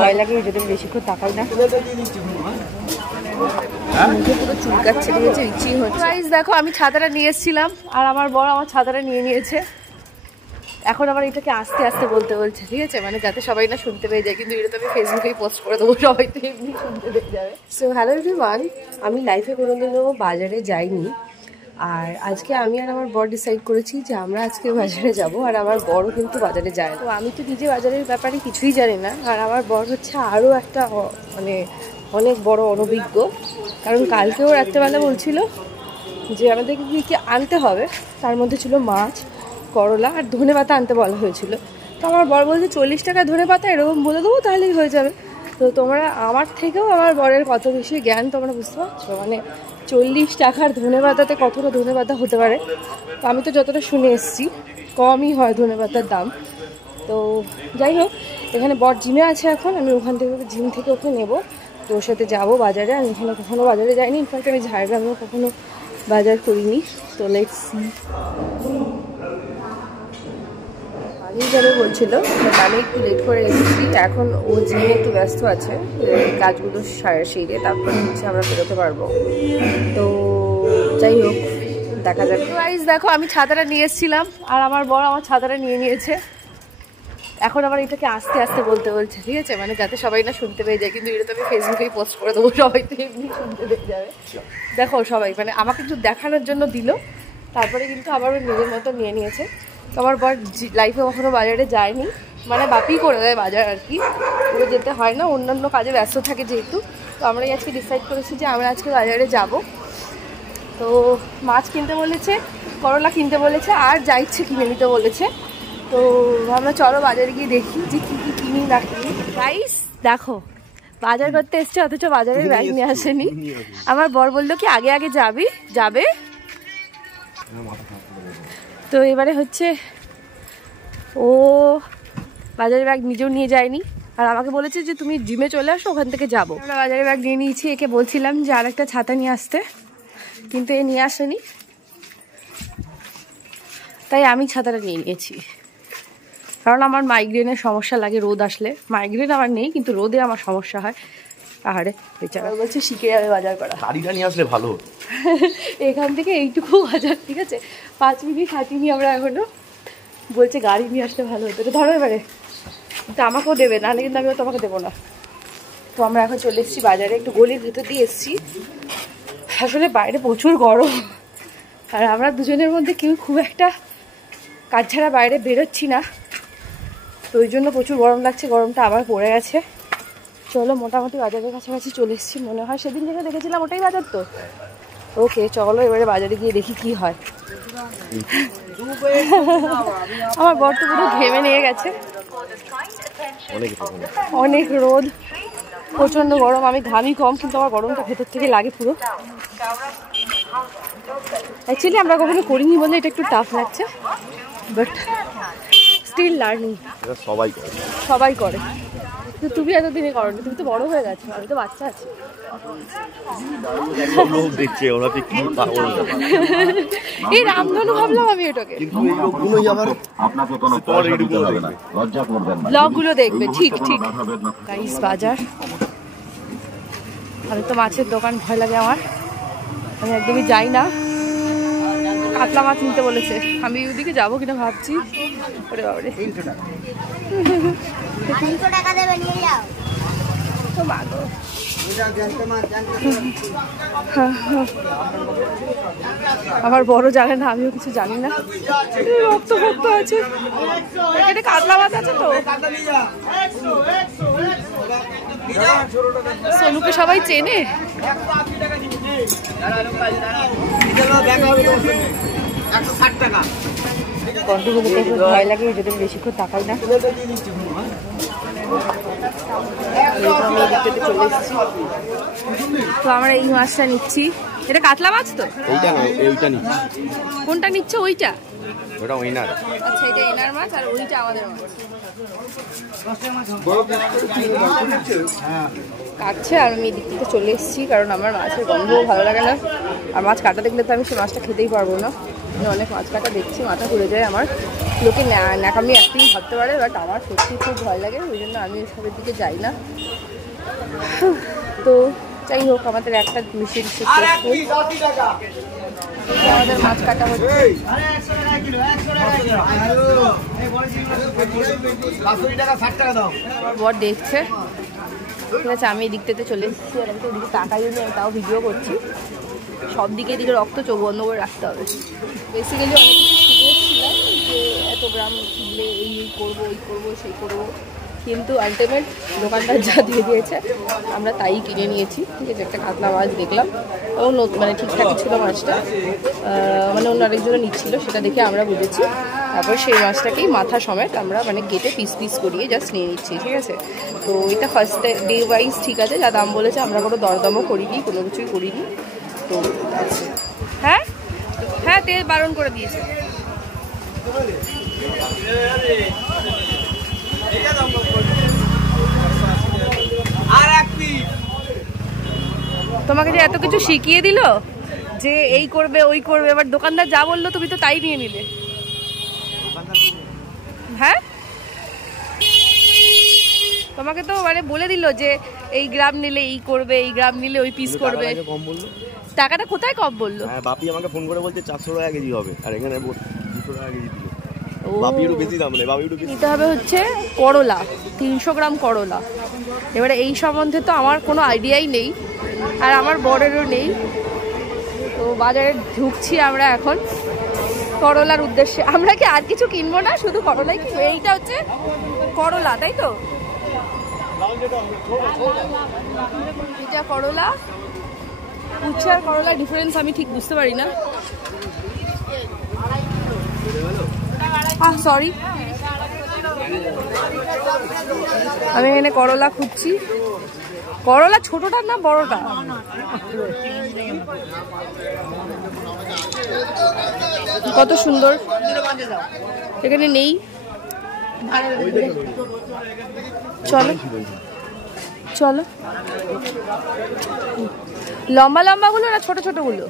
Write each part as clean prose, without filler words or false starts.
ভয় লাগে যদি বেশিক্ষণ তাকাই না। পুরো চুলকাচ্ছে, ঠিক আছে, ইচিং হচ্ছে। গাইস দেখো, আমি ছাতাটা নিয়ে এসেছিলাম আর আমার বর আমার ছাতাটা নিয়ে নিয়েছে। এখন আবার এটাকে আস্তে আস্তে বলতে বলছে, ঠিক আছে, মানে যাতে সবাই না শুনতে পেয়ে যায়। কিন্তু এটা তো আমি ফেসবুকেই পোস্ট করে দেবো, সবাই তো এমনি শুনতে পেয়ে যাবে। সো হ্যালো এভরিওয়ান, আমি লাইফে কোনোদিনও বাজারে যাইনি। আর আজকে আমি আর আমার বর ডিসাইড করেছি যে আমরা আজকে বাজারে যাব। আর আমার বরও কিন্তু বাজারে যায়। তো আমি তো নিজে বাজারের ব্যাপারে কিছুই জানি না, আর আমার বর হচ্ছে আরও একটা মানে অনেক বড় অনভিজ্ঞ। কারণ কালকেও রাত্রেবেলা বলছিল যে আমাদেরকে কী কী আনতে হবে, তার মধ্যে ছিল মাছ, করলা আর ধনেপাতা আনতে বলা হয়েছিল। তো আমার বর বলছে 40 টাকা ধনেপাতা এরকম বলে দেবো, তাহলেই হয়ে যাবে। তো তোমরা আমার থেকেও আমার বরের কত বেশি জ্ঞান তোমরা বুঝতে পারছো, মানে 40 টাকার ধনেপাতাতে কতটা ধনেপাতা হতে পারে। তো আমি তো যতটা শুনে এসেছি কমই হয় ধনেপাতার দাম। তো যাই হোক, এখানে বর জিমে আছে এখন, আমি ওখান থেকে জিম থেকে ওকে নেবো, তো ওর সাথে যাবো বাজারে। আমি এখানে কখনো বাজারে যাইনি, ইনফ্যাক্ট আমি ঝাড়গ্রামেও কখনো বাজার করিনি। তো লেটস সি। আগেই যাবে বলছিল, বাট আমি একটু লেট করে এসেছি। এখন ও জিমে একটু ব্যস্ত আছে, কাজগুলো সেরে তারপর হচ্ছে আমরা বেরোতে পারবো। তো যাই হোক, দেখা যাক। গাইস দেখো, আমি ছাতাটা নিয়ে এসেছিলাম আর আমার বর আমার ছাতাটা নিয়ে নিয়েছে। এখন আবার এটাকে আস্তে আস্তে বলতে বলছে, ঠিক আছে, মানে যাতে সবাই না শুনতে পেয়ে যায়। কিন্তু এটা তো আমি ফেসবুকেই পোস্ট করে দেবো, সবাই তো এমনি শুনতে পেয়ে যাবে। দেখো সবাই মানে আমাকে একটু দেখানোর জন্য দিল, তারপরে কিন্তু আবার ওর নিজের মতো নিয়ে নিয়েছে। তো আমার বর লাইফে কখনো বাজারে যায়নি, মানে বাপি করে দেয় বাজার আর কি, পুরো যেতে হয় না, অন্যান্য কাজে ব্যস্ত থাকে যেহেতু। তো আমরাই আজকে ডিসাইড করেছি যে আমরা আজকে বাজারে যাব। তো মাছ কিনতে বলেছে, করলা কিনতে বলেছে, আর যা ইচ্ছে কিনে নিতে বলেছে। তো আমরা চলো বাজারে গিয়ে দেখি যে কী কী কিনি না কিনি। গাইস দেখো, বাজার করতে এসছে অথচ বাজারের ব্যাগ নিয়ে আসেনি। আমার বর বললো কি আগে আগে যাবে। তো এবারে হচ্ছে ও বাজারের ব্যাগ নিজেও নিয়ে যায়নি, আর আমাকে বলেছে যে তুমি জিমে চলে আসো, ওখান থেকে যাবো। আমরা বাজারের ব্যাগ নিয়ে নিয়েছি। একে বলছিলাম যে আর একটা ছাতা নিয়ে আসতে, কিন্তু এ নিয়ে আসেনি, তাই আমি ছাতাটা নিয়ে নিয়েছি। কারণ আমার মাইগ্রেনের সমস্যা লাগে রোদ আসলে। মাইগ্রেন আমার নেই, কিন্তু রোদে আমার সমস্যা হয়। আহারে বেচারা বলছে শিখে যাবে বাজার করা, গাড়িটা নিয়ে আসলে ভালো। এখান থেকে এইটুকু বাজার, ঠিক আছে, 5 মিনিট হাঁটিনি আমরা এখনো। বলছে গাড়ি নিয়ে আসলে ভালো হতো। ধরো এবারে, কিন্তু আমাকেও দেবে না, কিন্তু আমিও তোমাকে দেবো না। তো আমরা এখন চলে এসেছি বাজারে, একটু গলির ভেতর দিয়ে এসেছি। আসলে বাইরে প্রচুর গরম, আর আমরা দুজনের মধ্যে কেউ খুব একটা কাজ ছাড়া বাইরে বেরোচ্ছি না, তো ওই জন্য প্রচুর গরম লাগছে। গরমটা আবার পড়ে গেছে। চলো, মোটামুটি বাজারের কাছাকাছি চলে এসেছি মনে হয়। সেদিন যেটা দেখেছিলাম ওটাই বাজার তো। ওকে চলো এবারে বাজারে গিয়ে দেখি কি হয়। আমার বর তো পুরো ঘেমে নিয়ে গেছে, অনেক রোদ, প্রচন্ড গরম। আমি ঘামি কম, কিন্তু আমার গরমটা ভেতর থেকে লাগে পুরো। অ্যাকচুয়ালি আমরা কখনো করিনি বলে এটা একটু টাফ লাগছে, বাট স্টিল লার্নিং। সবাই করে, কিন্তু তুমি এতদিনে করো না, তুমি তো বড় হয়ে গেছো, আমি তো বাচ্চা আছি। এই রামধনু ভাবলাম আমি এটাকে। ব্লগগুলো দেখবে, ঠিক ঠিক। গাইস বাজার, আমি তো মাছের দোকান ভয় লাগে আমার, আমি একদমই যাই না। কাতলা মাছ নিতে বলেছে, আমি ওইদিকে যাবো কিনা ভাবছি। ওরে বাবারে, 300 টাকা দেবে, নিয়ে যাও। তো মাগো, আমার বড় জানে না, আমিও কিছু জানি না। রক্ত ভক্ত আছে, এখানে কাতলা মাছ আছে তো। সোনুকে সবাই চেনে। ভয় লাগে যদি বেশিক্ষণ তাকাই না। তো আমরা এই মাছটা নিচ্ছি। এটা কাতলা মাছ তো? এইটা না, এইটা নিচ্ছি। কোনটা নিচ্ছ? ওইটা? ওটা ওইনার। আচ্ছা, এটা এনার মাছ আর ওইটা আমাদের মাছ। কাটছে আর আমি এদিক থেকে চলে এসেছি, কারণ আমার মাছের গন্ধও ভালো লাগে না। আর মাছ কাটা দেখলে তো আমি সে মাছটা খেতেই পারবো না। আমি অনেক মাছ কাটা দেখছি, মাথা ঘুরে যায় আমার। লোকে ন্যাকামি একদিন ভাবতে পারে, বাট আমার সত্যি খুব ভয় লাগে, ওই জন্য আমি এসবের দিকে যাই না। তো যাই হোক, আমাদের একটা মেশিন আমাদের মাছ কাটা হচ্ছে। আমার বর দেখছে, ঠিক আছে, আমি এই দিকটাতে চলে এসেছি, আর আমি তো ওদিকে তাকাই আমি তাও ভিডিও করছি। সব দিকে এদিকে রক্ত চোখ বন্ধ করে রাখতে হবে। বেসিক্যালি অনেক কিছু শিখেছিলাম যে এত গ্রাম কিনলে এই করবো, এই করবো, সেই করবো, কিন্তু আলটিমেট দোকানদার যা দিয়ে দিয়েছে আমরা তাই কিনে নিয়েছি। ঠিক আছে, একটা কাতলা মাছ দেখলাম এবং মানে ঠিকঠাকই ছিল মাছটা, মানে অন্য আরেকজনে নিচ্ছিল, সেটা দেখে আমরা বুঝেছি। তারপর সেই মাছটাকেই মাথা সমেত আমরা মানে কেটে পিস পিস করিয়ে জাস্ট নিয়ে নিচ্ছি। ঠিক আছে, তো এটা ফার্স্ট ডে ওয়াইজ ঠিক আছে, যা দাম বলেছে আমরা কোনো দরদামও করিনি, কোনো কিছুই করিনি। তো হ্যাঁ হ্যাঁ, তেল বারণ করে দিয়েছে। তোমাকে যে এত কিছু শিখিয়ে দিল যে এই করবে ওই করবে, এবার দোকানদার যা বললো তুমি তো তাই নিয়ে নিলে। হ্যাঁ, তোমাকে তো মানে বলে দিল যে এই গ্রাম নিলে এই করবে, এই গ্রাম নিলে ওই পিস করবে। টাকাটা কোথায় কম বললো? বাপি আমাকে ফোন করে বলছে 400 টাকা কেজি হবে, আর এখানে 200 টাকা কেজি দিল। বাপি একটু বেশি দাম নেই, বাপি একটু বেশি। নিতে হবে হচ্ছে করলা, 300 গ্রাম করলা। এবারে এই সম্বন্ধে তো আমার কোনো আইডিয়াই নেই, আর আমার বরেরও নেই। তো বাজারে ঢুকছি আমরা এখন করলার উদ্দেশ্যে। আমরা কি আর কিছু কিনবো না, শুধু করলাই কিনবো? এইটা হচ্ছে করলা, তাই তো? এটা করলা, উচ্ছে আর করলা ডিফারেন্স আমি ঠিক বুঝতে পারি না। সরি, আমি এখানে করলা খুঁজছি। করলা ছোটটা না বড়টা? কত সুন্দর, এখানে নেই। চলো চলো, লম্বা লম্বা গুলো না ছোট ছোট গুলো?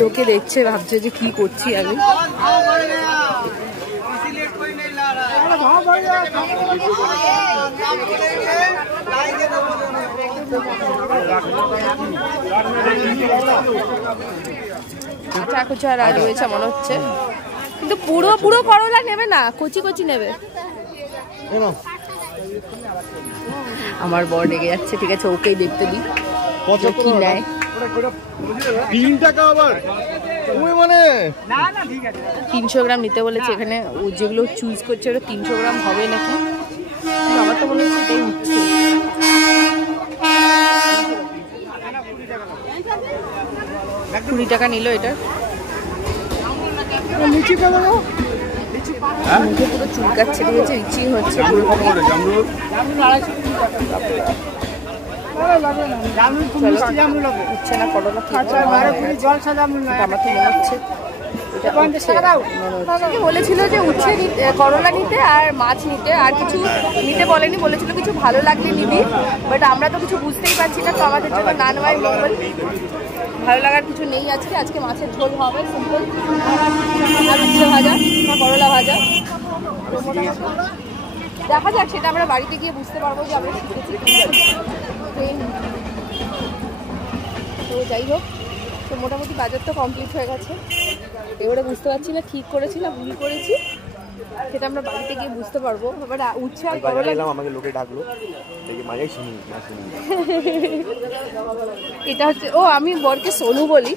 লোকে দেখছে, ভাবছে যে কি করছি আমি। আচ্ছা, কুচা রাজ রয়েছে মনে হচ্ছে, কিন্তু পুরো পুরো করলা নেবে না, কচি কচি নেবে। আমার বর রেগে যাচ্ছে, ঠিক আছে, ওকেই দেখতে দিই কি নেয়। 3 টাকা আবার মানে 300 গ্রাম নিতে বলেছে। এখানে ও যেগুলো চুজ করছে ওটা 300 গ্রাম হবে নাকি, আমার তো মনে হচ্ছে এটাই হচ্ছে। 20 টাকা নিল এটা। মুখে পুরো চুলকাচ্ছে, ঠিক আছে, ইচিং হচ্ছে। উঠছে না করলা, আমার তো মনে হচ্ছে বলেছিল যে উচ্ছে করলা নিতে আর মাছ নিতে, আর কিছু নিতে বলেনি, বলেছিল কিছু ভালো লাগলে নিবি, বাট আমরা তো কিছু বুঝতেই পারছি না, তো আমাদের জন্য না নেওয়াই মঙ্গল। ভালো লাগার কিছু নেই আজকে। আজকে মাছের ঝোল হবে সিম্পল, আর উচ্ছে ভাজা বা করলা ভাজা। দেখা যাক, সেটা আমরা বাড়িতে গিয়ে বুঝতে পারবো যে আমরা শিখেছি। তো যাই হোক, তো মোটামুটি বাজার তো কমপ্লিট হয়ে গেছে। এবারে বুঝতে পারছি না ঠিক করেছি না ভুল করেছি, সেটা আমরা বাড়িতে গিয়ে বুঝতে পারবো। এবার উচ্ছে আর করলা আমাকে লোকে ডাকলো, মাঝেই শুনি না শুনি। এটা হচ্ছে, ও আমি বরকে সোনু বলি,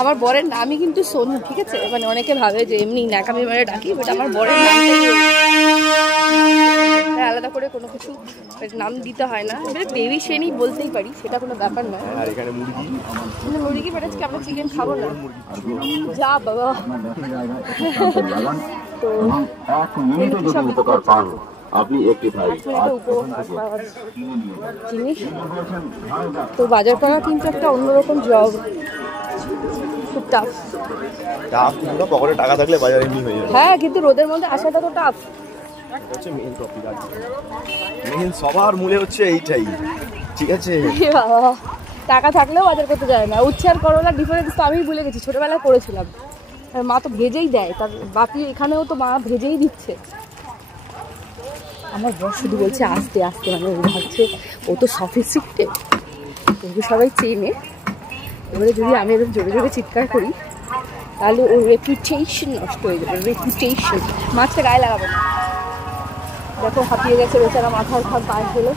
আমার বরের নামই কিন্তু সোনু, ঠিক আছে? মানে অনেকে ভাবে যে এমনি ন্যাকামি মানে ডাকি, বাট আমার বরের নামটাই আলাদা করে কোনো কিছু নাম দিতে হয় না। বেবি সেনি বলতেই পারি, সেটা কোনো ব্যাপার নয়। আর এখানে মুরগি, মুরগি পেটাচ্ছি, আমরা চিকেন খাবো না, যা বাবা। তো জিনিস তো বাজার করা কিন্তু একটা অন্যরকম জব, খুব টাফ। পকেটে টাকা থাকলে বাজারে এমনি হয়ে যাবে। হ্যাঁ, কিন্তু রোদের মধ্যে আসাটা তো টাফ। মেইন সবার মূলে হচ্ছে এইটাই, ঠিক আছে? বাবা, টাকা থাকলেও বাজার করতে যায় না। উচ্ছে আর করলার ডিফারেন্স তো আমিই ভুলে গেছি, ছোটোবেলায় পড়েছিলাম। আর মা তো ভেজেই দেয়, তার বাপি এখানেও তো মা ভেজেই দিচ্ছে। আমার বর শুধু বলছে আস্তে আস্তে, মানে ও ভাবছে ও তো সফিস্টিকেটেড, ওকে সবাই চেনে। এবারে যদি আমি এরকম জোরে জোরে চিৎকার করি তাহলে ওর রেপুটেশন নষ্ট হয়ে যাবে, রেপুটেশন। মাছটা গায়ে লাগাবে না। দেখো হাঁপিয়ে গেছে বেচারা, মাথার ঘাম পায়ে ফেলে।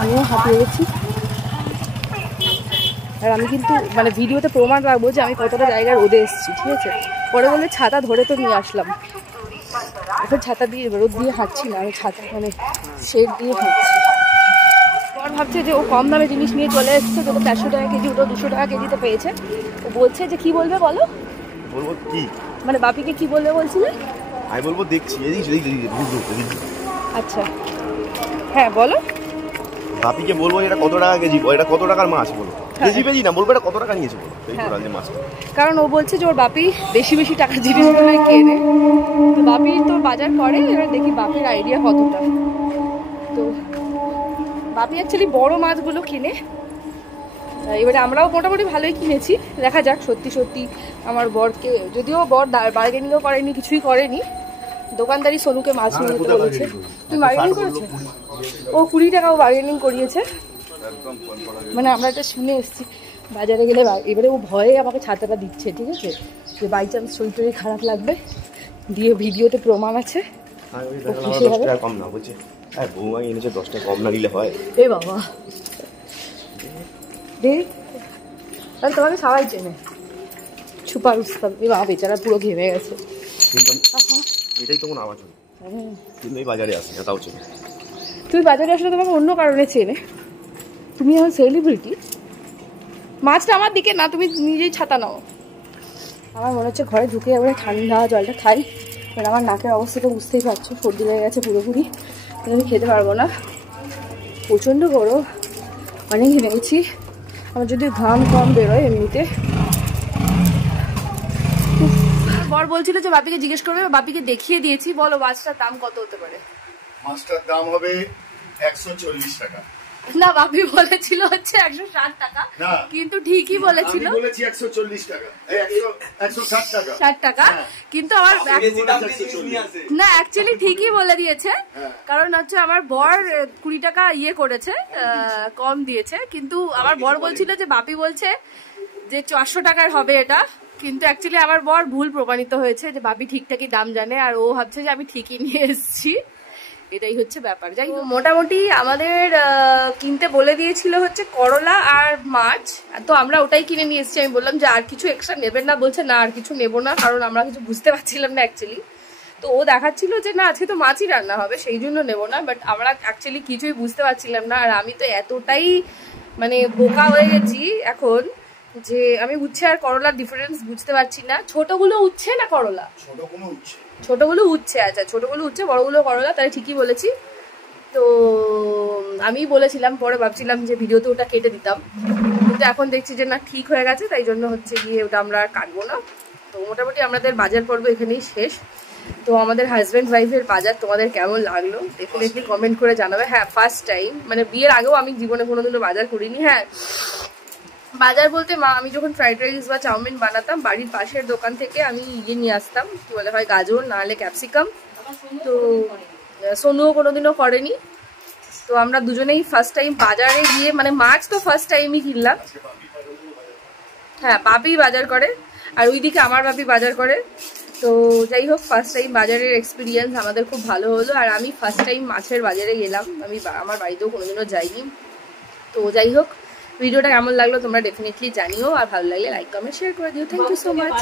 আমিও হাঁপিয়ে গেছি। আর আমি কিন্তু মানে ভিডিওতে প্রমাণ রাখবো যে আমি কতটা জায়গায় রোদে এসেছি, ঠিক আছে। পরে বলে ছাতা ধরে তো নিয়ে আসলাম, এখন ছাতা দিয়ে রোদ দিয়ে হাঁটছি না, আমি ছাতা মানে শেড দিয়ে হাঁটছি। আর ভাবছে যে ও কম দামে জিনিস নিয়ে চলে এসেছে, যেটা 400 টাকা কেজি, ওটা 200 টাকা কেজিতে পেয়েছে। ও বলছে যে কি বলবে বলো, বলবো কি মানে বাপিকে কি বলবে বলছিলে? আমি বলবো দেখছি। আচ্ছা হ্যাঁ বলো। বাপিকে বলবো এটা কত টাকা কেজি, এটা কত টাকার মাছ বলো, কেজি পেজি না, বলবো এটা কত টাকা নিয়েছে বলো এই টোটাল মাছ। কারণ ও বলছে যে ওর বাপি বেশি বেশি টাকার জিনিসগুলো কেনে, তো বাপি তো বাজার করে। এবার দেখি বাপির আইডিয়া কতটা। তো বাপি অ্যাকচুয়ালি বড় মাছগুলো কিনে, এবারে আমরাও মোটামুটি ভালোই কিনেছি। দেখা যাক সত্যি সত্যি আমার বরকে, যদিও বর বার্গেনিংও করেনি, কিছুই করেনি, দোকানদারি সোনুকে মাছ নিয়ে যেতে বলেছে। তুই বার্গেনিং করেছে? ও 20 টাকাও বার্গেনিং করিয়েছে। মানে আমরা এটা শুনে এসেছি বাজারে গেলে। এবারে ও ভয়ে আমাকে ছাতাটা দিচ্ছে, ঠিক আছে, যে বাই চান্স শরীর খারাপ লাগবে, দিয়ে ভিডিওতে প্রমাণ আছে। কম না বলছে, হ্যাঁ বৌমা এনেছে 10 টাকা কম না দিলে হয়? এ বাবা দে, তাহলে তোমাকে সবাই চেনে। ছুপা রুস্তাম। এ বাবা বেচারা পুরো ঘেমে গেছে। এটাই তো কোনো আওয়াজ হয়, কিন্তু এই বাজারে আসে না তাও চেনে। তুই বাজারে আসলে তোমাকে অন্য কারণে চেনে, তুমি এখন সেলিব্রিটি। মাছটা আমার দিকে না, তুমি নিজেই ছাতা নাও। আমার মনে হচ্ছে ঘরে ঢুকে এবারে ঠান্ডা জলটা খাই, কারণ আমার নাকের অবস্থাটা বুঝতেই পারছো, সর্দি লেগে গেছে পুরোপুরি। আমি খেতে পারবো না, প্রচণ্ড গরম, অনেক ঘেমে গেছি। আমার যদি ঘাম কম বেরোয় এমনিতে। বর বলছিল যে বাপিকে জিজ্ঞেস করবে, বাপিকে দেখিয়ে দিয়েছি। বলো মাছটার দাম কত হতে পারে? মাছটার দাম হবে 140 টাকা। না, বাপি বলেছিল হচ্ছে 160 টাকা, কিন্তু ঠিকই বলেছিল। আমি বলেছি 140 টাকা, 160 টাকা, 60 টাকা, কিন্তু আমার না অ্যাকচুয়ালি ঠিকই বলে দিয়েছে। কারণ হচ্ছে আমার বর 20 টাকা ইয়ে করেছে, কম দিয়েছে। কিন্তু আমার বর বলছিল যে বাপি বলছে যে 400 টাকার হবে এটা, কিন্তু অ্যাকচুয়ালি আমার বর ভুল প্রমাণিত হয়েছে, যে বাপি ঠিকঠাকই দাম জানে আর ও ভাবছে যে আমি ঠিকই নিয়ে এসেছি। এটাই হচ্ছে ব্যাপার। যাই হোক, মোটামুটি আমাদের কিনতে বলে দিয়েছিল হচ্ছে করলা আর মাছ, তো আমরা ওটাই কিনে নিয়ে এসেছি। আমি বললাম যে আর কিছু এক্সট্রা নেবেন না, বলছে না আর কিছু নেবো না, কারণ আমরা কিছু বুঝতে পারছিলাম না অ্যাকচুয়ালি। তো ও দেখাচ্ছিল যে না আজকে তো মাছই রান্না হবে, সেই জন্য নেবো না, বাট আমরা অ্যাকচুয়ালি কিছুই বুঝতে পারছিলাম না। আর আমি তো এতটাই মানে বোকা হয়ে গেছি এখন যে আমি উচ্ছে আর করলার ডিফারেন্স বুঝতে পারছি না। ছোটগুলো উচ্ছে না করলা? ছোটগুলো উচ্ছে। আচ্ছা ছোটগুলো উচ্ছে, বড়গুলো করলা, তাই ঠিকই বলেছি। তো আমি বলেছিলাম, পরে ভাবছিলাম যে ভিডিওতে ওটা কেটে দিতাম, কিন্তু এখন দেখছি যে না ঠিক হয়ে গেছে, তাই জন্য হচ্ছে গিয়ে ওটা আমরা কাটবো না। তো মোটামুটি আমাদের বাজার পর্ব এখানেই শেষ। তো আমাদের হাজব্যান্ড ওয়াইফের বাজার তোমাদের কেমন লাগলো ডেফিনেটলি কমেন্ট করে জানাবে। হ্যাঁ ফার্স্ট টাইম, মানে বিয়ের আগেও আমি জীবনে কোনোদিনও বাজার করিনি। হ্যাঁ বাজার বলতে মা আমি যখন ফ্রাইড রাইস বা চাউমিন বানাতাম, বাড়ির পাশের দোকান থেকে আমি ইয়ে নিয়ে আসতাম, কি বলে হয় গাজর নাহলে ক্যাপসিকাম। তো সোনুও কোনোদিনও করেনি। তো আমরা দুজনেই ফার্স্ট টাইম বাজারে গিয়ে, মানে মাছ তো ফার্স্ট টাইমই কিনলাম। হ্যাঁ বাপি বাজার করে, আর ওইদিকে আমার বাপি বাজার করে। তো যাই হোক ফার্স্ট টাইম বাজারের এক্সপিরিয়েন্স আমাদের খুব ভালো হলো। আর আমি ফার্স্ট টাইম মাছের বাজারে গেলাম, আমি আমার বাড়িতেও কোনোদিনও যাইনি। তো যাই হোক ভিডিওটা কেমন লাগলো তোমরা ডেফিনেটলি জানিও, আর ভালো লাগলে লাইক কমেন্ট শেয়ার করে দিও। Thank you so much.